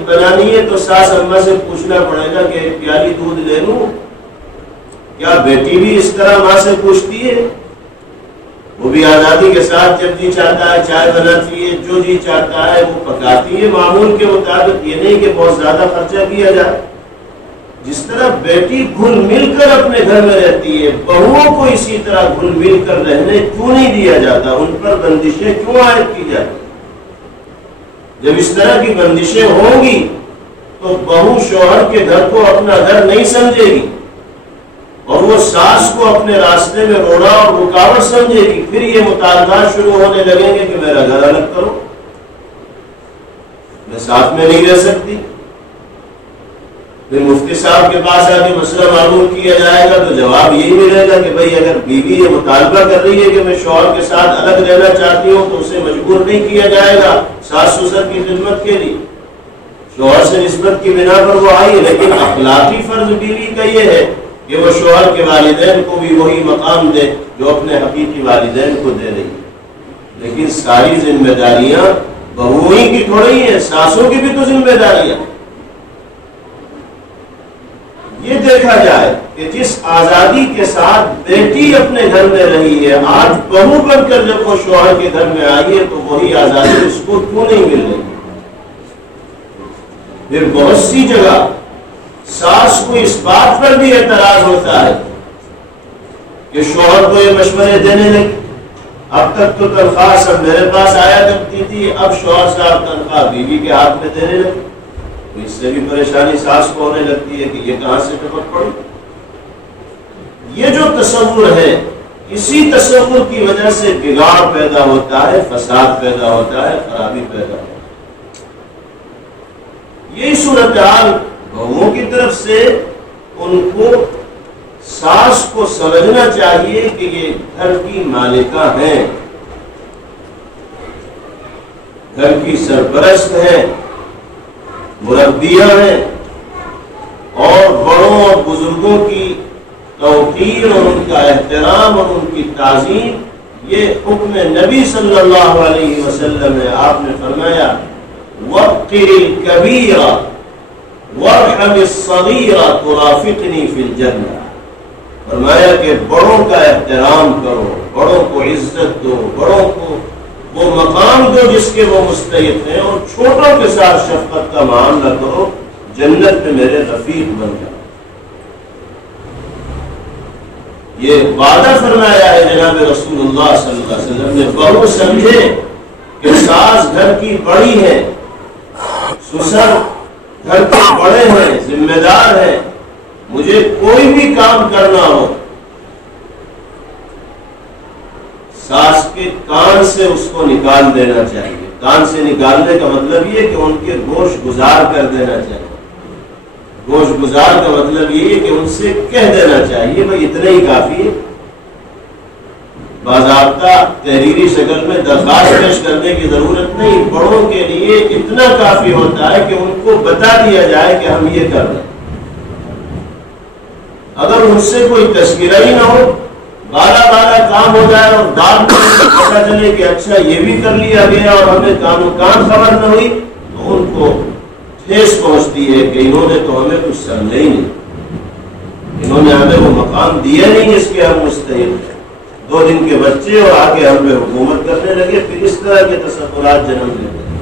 بنانی ہے تو ساس اماں سے پوچھنا پڑے گا کہ ایک پیالی دودھ لے لوں. کیا بیٹی بھی اس طرح ماں سے پوچھتی ہے؟ وہ بھی آزادی کے ساتھ جب جی چاہتا ہے چائے بناتی ہے، جو جی چاہتا ہے وہ پکاتی ہے معمول کے مطابق. یہ نہیں کہ بہت زیادہ خرچہ کیا جائے. جس طرح بیٹی گھل مل کر اپنے گھر میں رہتی ہے، بہوؤں کو اسی طرح گھل مل کر رہنے کیوں نہیں دیا جاتا؟ ان پر بندشیں کیوں عائد کی جاتی؟ جب اس طرح کی بندشیں ہوں گی تو بہو شوہر کے گھر کو اپنا گھر نہیں سمجھے گی، اور وہ ساس کو اپنے راستے میں روڑا اور رکاوٹ سمجھے گی. پھر یہ مطالبات شروع ہونے لگیں گے کہ میرا گھر الگ کرو، میں ساتھ میں نہیں رہ سکتی. پھر مفتی صاحب کے پاس آ کے مسئلہ معلوم کیا جائے گا تو جواب یہی ملے گا کہ بھئی اگر بیوی یہ مطالبہ کر رہی ہے کہ میں شوہر کے ساتھ الگ رہنا چاہتی ہوں تو اسے مجبور نہیں کیا جائے گا ساس سسر کی خدمت کے لیے. شوہر سے نسبت کی بنا پر وہ آئی، لیکن اخلاقی فرض بیوی کا یہ ہے کہ وہ شوہر کے والدین کو بھی وہی مقام دے جو اپنے حقیقی والدین کو دے رہی ہے. لیکن ساری ذمہ داریاں بہوئی کی تھوڑی ہے، ساسوں کی بھی تو ذمہ داری ہے۔ یہ دیکھا جائے کہ جس آزادی کے ساتھ بیٹی اپنے گھر میں رہی ہے، آج بہو بن کر جب وہ شوہر کے گھر میں آئی ہے تو وہی آزادی اس کو کیوں نہیں مل رہی؟ پھر بہت سی جگہ ساس کو اس بات پر بھی اعتراض ہوتا ہے کہ شوہر کو یہ مشورے دینے لگے، اب تک تو تنخواہ سب میرے پاس آیا کرتی تھی، اب شوہر صاحب تنخواہ بیوی کے ہاتھ میں دینے لگے، تو اس سے بھی پریشانی ساس کو ہونے لگتی ہے کہ یہ کہاں سے ٹپک پڑی۔ یہ جو تصور ہے، اسی تصور کی وجہ سے بگاڑ پیدا ہوتا ہے، فساد پیدا ہوتا ہے، خرابی پیدا ہوتا ہے۔ یہی صورتحال بہوؤں کی طرف سے ان کو ساس کو سمجھنا چاہیے کہ یہ گھر کی مالکہ ہیں، گھر کی سرپرست ہیں، مربیہ ہیں، اور بڑوں اور بزرگوں کی توقیر اور ان کا احترام اور ان کی تعظیم یہ حکم نبی صلی اللہ علیہ وسلم ہے۔ آپ نے فرمایا وَقِّرِ الْكَبِيرَ وَارْحَمِ الصَّغِيرَ تُرَافِقْنِي فِي الْجَنَّةِ، فرمایا کہ بڑوں کا احترام کرو، بڑوں کو عزت دو، بڑوں کو وہ مقام دو جس کے وہ مستحق ہیں، اور چھوٹوں کے ساتھ شفقت کا معاملہ کرو، جنت میں میرے رفیق بن جاؤ۔ یہ وعدہ فرمایا ہے جناب رسول اللہ صلی اللہ علیہ وسلم نے۔ بہو سمجھے کہ ساس گھر کی بڑی ہے، سسر گھر کے بڑے ہیں، ذمہ دار ہیں، مجھے کوئی بھی کام کرنا ہو ساس کے کان سے اس کو نکال دینا چاہیے۔ کان سے نکالنے کا مطلب یہ کہ ان کے گوش گزار کر دینا چاہیے۔ گوش گزار کا مطلب یہ ہے کہ ان سے کہہ دینا چاہیے بھائی اتنا ہی کافی ہے۔ باضابطہ تحریری شکل میں درخواست پیش کرنے کی ضرورت نہیں، بڑوں کے لیے اتنا کافی ہوتا ہے کہ ان کو بتا دیا جائے کہ ہم یہ کر رہے ہیں۔ اگر ان سے کوئی تذکرہ ہی نہ ہو، بالا بالا کام ہو جائے اور بعد میں پتا چلے کہ اچھا یہ بھی کر لیا گیا اور ہمیں کانوں کان خبر نہ ہوئی، تو ان کو ٹھیس پہنچتی ہے کہ انہوں نے تو ہمیں کچھ سمجھا ہی نہیں، انہوں نے ہمیں وہ مقام دیا نہیں جس کے ہم مستحق ہیں۔ 2 دن کے بچے اور آگے ہم پہ حکومت کرنے لگے، پھر اس طرح کے تصورات جنم لیتے ہیں،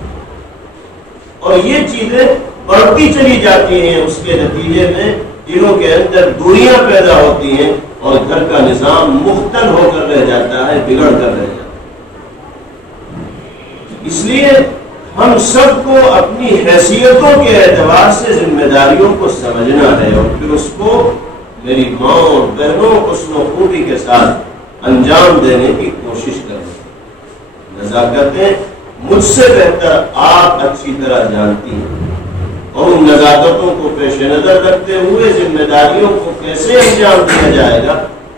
اور یہ چیزیں بڑھتی چلی جاتی ہیں۔ اس کے نتیجے میں دلوں کے اندر دوریاں پیدا ہوتی ہیں اور گھر کا نظام مختل ہو کر رہ جاتا ہے، بگڑ کر رہ جاتا ہے۔ اس لیے ہم سب کو اپنی حیثیتوں کے اعتبار سے ذمہ داریوں کو سمجھنا ہے، اور پھر اس کو میری ماں اور بہنوں حسن و خوبی کے ساتھ انجام دینے کی کوشش کریں۔ نزاکتیں مجھ سے بہتر آپ اچھی طرح جانتی ہیں، اور ان نزاکتوں کو پیش نظر رکھتے ہوئے ذمہ داریوں کو کیسے انجام دیا جائے گا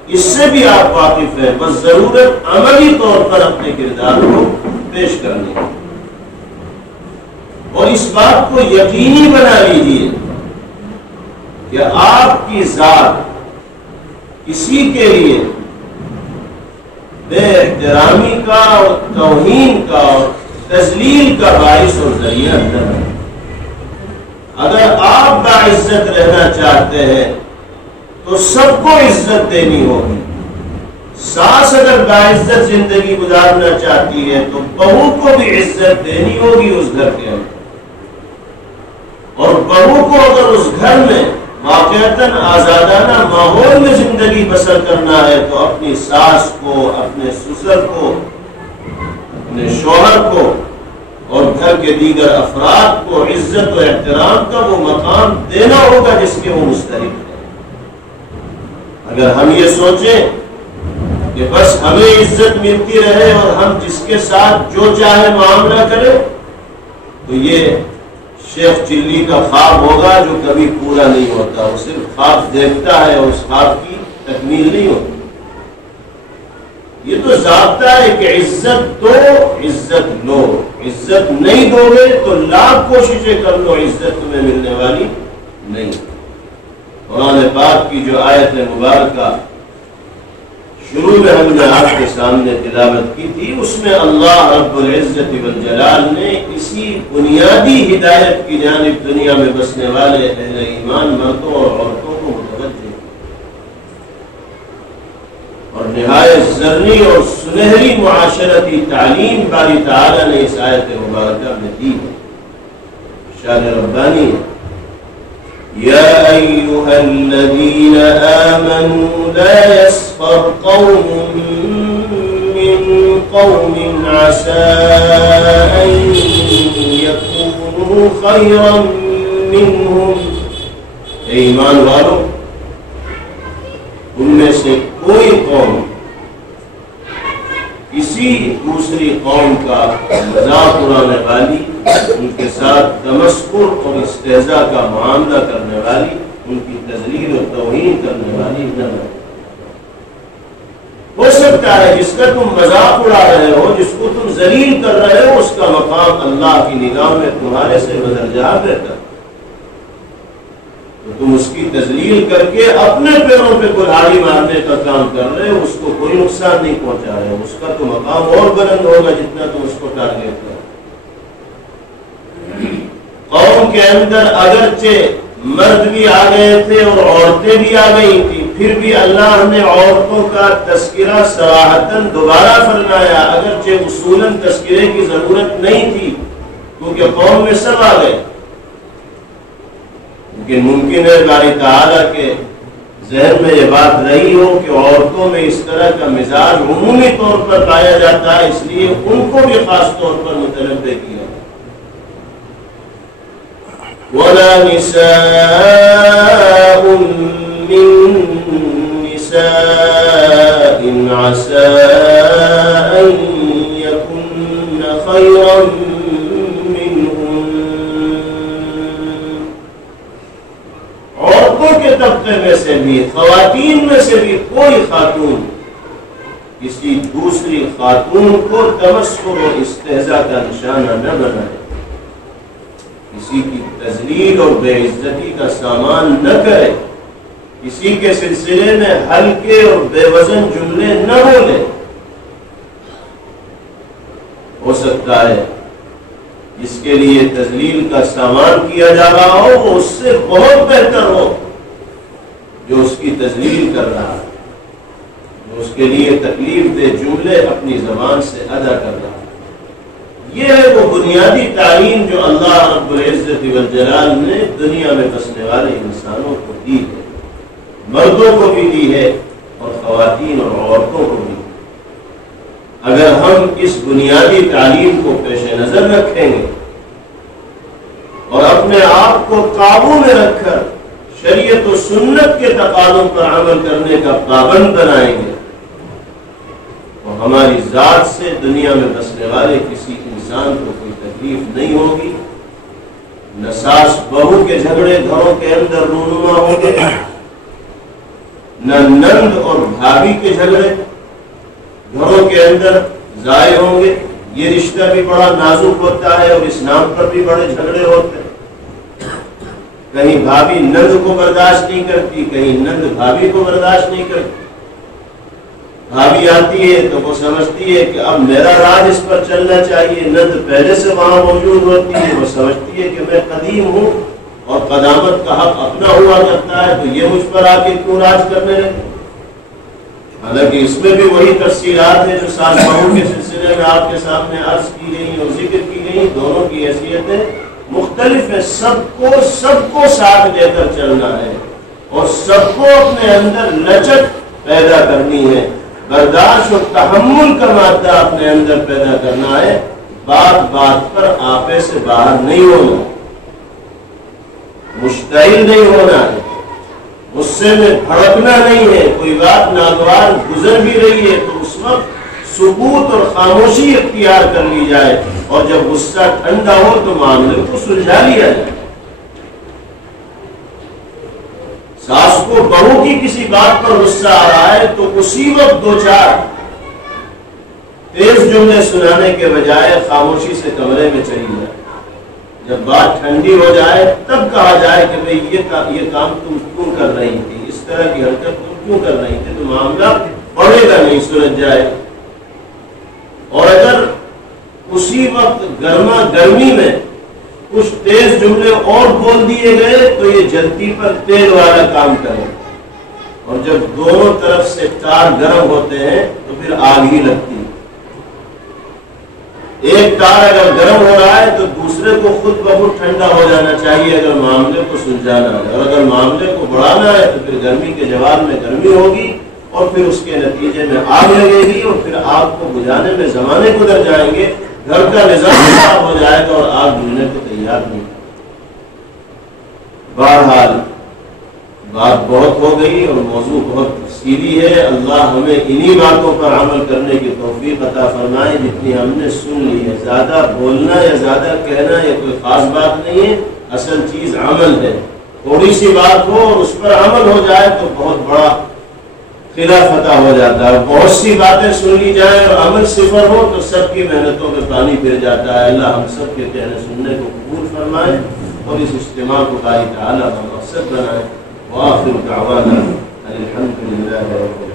اس سے بھی آپ واقف ہیں، بس ضرورت عملی طور پر اپنے کردار کو پیش کرنے کی۔ اور اس بات کو یقینی بنا لیجیے کہ آپ کی ذات کسی کے لیے بے احترامی کا اور توہین کا اور تذلیل کا باعث اور ذریعہ نہ ہے۔ اگر آپ باعزت رہنا چاہتے ہیں تو سب کو عزت دینی ہوگی۔ ساس اگر باعزت زندگی گزارنا چاہتی ہے تو بہو کو بھی عزت دینی ہوگی اس گھر کے اندر، اور بہو کو اگر اس گھر میں واقعتاً آزادانہ ماحول میں زندگی بسر کرنا ہے تو اپنی ساس کو، اپنے سسر کو، اپنے شوہر کو اور گھر کے دیگر افراد کو عزت و احترام کا وہ مقام دینا ہوگا جس کے وہ مستحق ہیں۔ اگر ہم یہ سوچیں کہ بس ہمیں عزت ملتی رہے اور ہم جس کے ساتھ جو چاہے معاملہ کریں، تو یہ شیخ چلی کا خواب ہوگا جو کبھی پورا نہیں ہوتا۔ وہ صرف خواب دیکھتا ہے اور اس خواب کی تکمیل نہیں ہوتی۔ یہ تو ضابطہ ہے کہ عزت دو، عزت لو، عزت نہیں دو گے تو لاکھ کوششیں کر لو، عزت تمہیں ملنے والی نہیں۔ قرآن پاک کی جو آیت مبارکہ شروع میں ہم نے آپ کے سامنے تلاوت کی تھی، اس میں اللہ رب العزت والجلال نے اسی بنیادی ہدایت کی جانب دنیا میں بسنے والے اہل ایمان مردوں اور عورتوں کو متوجہ اور نہایت زرعی اور سنہری معاشرتی تعلیم باری تعالی نے اس آیت مبارکہ میں دی ہے۔ شان ربانی یا ایھا الذین آمنوا لا یسخر قوم من قوم عسى ان یکونوا خیرا منہم، اے ایمان والو ان میں سے کوئی قوم کسی دوسری قوم کا مذاق اڑانے والی، ان کے ساتھ تمسخر اور استہزاء کا معاملہ کرنے والی، ان کی تذلیل اور توہین کرنے والی نہ بنے۔ ہو سکتا ہے جس کا تم مذاق اڑا رہے ہو، جس کو تم ذلیل کر رہے ہو، اس کا مقام اللہ کی نگاہ میں تمہارے سے بدرجہ رہتا ہے، تو تم اس کی تذلیل کر کے اپنے پیروں پہ کلہاڑی مارنے کا کام کر رہے ہو، اس کو کوئی نقصان نہیں پہنچا رہے ہو، اس کا تو مقام اور بلند ہوگا جتنا تم اس کو ٹارگیٹ کرو۔ قوم کے اندر اگرچہ مرد بھی آ گئے تھے اور عورتیں بھی آ گئی تھی، پھر بھی اللہ نے عورتوں کا تذکرہ صراحتاً دوبارہ فرمایا، اگرچہ اصولاً تذکرے کی ضرورت نہیں تھی کیونکہ قوم میں سب آ گئے، لیکن ممکن ہے باری تعالیٰ کے ذہن میں یہ بات رہی ہو کہ عورتوں میں اس طرح کا مزاج عمومی طور پر پایا جاتا ہے، اس لیے ان کو بھی خاص طور پر متنبہ کیا۔ وَلَا نِسَاءٌ مِّن نِّسَاءٍ عَسَىٰ أَن يَكُنَّ خَيْرًا مِّنْهُنَّ، عورتوں کے طبقے میں سے بھی، خواتین میں سے بھی کوئی خاتون کسی دوسری خاتون کو تمسخر اور استہزاء کا نشانہ نہ بنائے، کسی کی تذلیل اور بے عزتی کا سامان نہ کرے، کسی کے سلسلے میں ہلکے اور بے وزن جملے نہ بولے۔ ہو سکتا ہے جس کے لیے تذلیل کا سامان کیا جا رہا ہو وہ اس سے بہت بہتر ہو جو اس کی تذلیل کر رہا ہے، جو اس کے لیے تکلیف دہ جملے اپنی زبان سے ادا کر رہا ہے۔ یہ ہے وہ بنیادی تعلیم جو اللہ رب العزت والجلال نے دنیا میں بسنے والے انسانوں کو دی ہے، مردوں کو بھی دی ہے اور خواتین اور عورتوں کو بھی۔ اگر ہم اس بنیادی تعلیم کو پیش نظر رکھیں گے اور اپنے آپ کو قابو میں رکھ کر شریعت و سنت کے تقاضوں پر عمل کرنے کا پابند بنائیں گے تو ہماری ذات سے دنیا میں بسنے والے کسی انسان کو کوئی تکلیف نہیں ہوگی، نہ ساس بہو کے جھگڑے گھروں کے اندر رونما ہوں گے، نہ نند اور بھابھی کے جھگڑے گھروں کے اندر ضائع ہوں گے۔ یہ رشتہ بھی بڑا نازک ہوتا ہے اور اس نام پر بھی بڑے جھگڑے ہوتے ہیں، کہیں بھابھی نند کو برداشت نہیں کرتی، کہیں نند بھابھی کو برداشت نہیں کرتی۔ بھابھی آتی ہے تو وہ سمجھتی ہے کہ اب میرا راج اس پر چلنا چاہیے، نند پہلے سے وہاں موجود ہوتی ہے، وہ سمجھتی ہے کہ میں قدیم ہوں اور قدامت کا حق اپنا ہوا کرتا ہے تو یہ مجھ پر آ کے کیوں راج کرنے لگے۔ حالانکہ اس میں بھی وہی تفصیلات ہیں جو ساس بہو کے سلسلے میں آپ کے سامنے عرض کی گئی اور ذکر کی گئی، دونوں کی حیثیتیں مختلف ہیں، سب کو ساتھ لے کر چلنا ہے اور سب کو اپنے اندر لچک پیدا کرنی ہے، برداشت اور تحمل کا مادہ اپنے اندر پیدا کرنا ہے، بات بات پر آپے سے باہر نہیں ہونا، مشتعل نہیں ہونا ہے، غصے میں بھڑکنا نہیں ہے۔ کوئی بات ناگوار گزر بھی رہی ہے تو اس وقت سکوت اور خاموشی اختیار کر لی جائے اور جب غصہ ٹھنڈا ہو تو معاملے کو سلجھا لیا جائے۔ ساس کو بہو کی کسی بات پر غصہ آ رہا ہے تو اسی وقت دو چار تیز جملے سنانے کے بجائے خاموشی سے کمرے میں چلی جائے، جب بات ٹھنڈی ہو جائے تب کہا جائے کہ بھئی یہ کام تم کیوں کر رہی تھی، اس طرح کی حرکت تم کیوں کر رہی تھی، تو معاملہ پڑے گا نہیں، سلجھ جائے. اور اگر اسی وقت گرمی میں کچھ تیز جملے اور بول دیے گئے تو یہ جلتی پر تیل والا کام کرے، اور جب دونوں طرف سے تار گرم ہوتے ہیں تو پھر آگ ہی لگتی ہے. ایک تار اگر گرم ہو رہا ہے تو دوسرے کو خود بخود ٹھنڈا ہو جانا چاہیے اگر معاملے کو سلجھانا ہے، اور اگر معاملے کو بڑھانا ہے تو پھر گرمی کے جواب میں گرمی ہوگی اور پھر اس کے نتیجے میں آگ لگے گی، اور پھر آگ کو بجھانے میں زمانے گزر جائیں گے، گھر کا نظام خراب ہو جائے گا اور آگ بجھنے کو تیار نہیں. بہرحال بات بہت ہو گئی اور موضوع بہت تفصیلی ہے. اللہ ہمیں انہی باتوں پر عمل کرنے کی توفیق عطا فرمائے جتنی ہم نے سن لی ہے. زیادہ بولنا یا زیادہ کہنا یہ کوئی خاص بات نہیں ہے، اصل چیز عمل ہے. تھوڑی سی بات ہو اور اس پر عمل ہو جائے تو بہت بڑا خلا فتح ہو جاتا ہے. بہت سی باتیں سن لی جائیں اور عمل صفر ہو تو سب کی محنتوں میں پانی پھر جاتا ہے. اللہ ہم سب کے کہنے سننے کو قبول فرمائے اور اس اجتماع کو باری تعالیٰ کا مقصد بنائے. وآخر دعوانا الحمد للہ رب العالمین.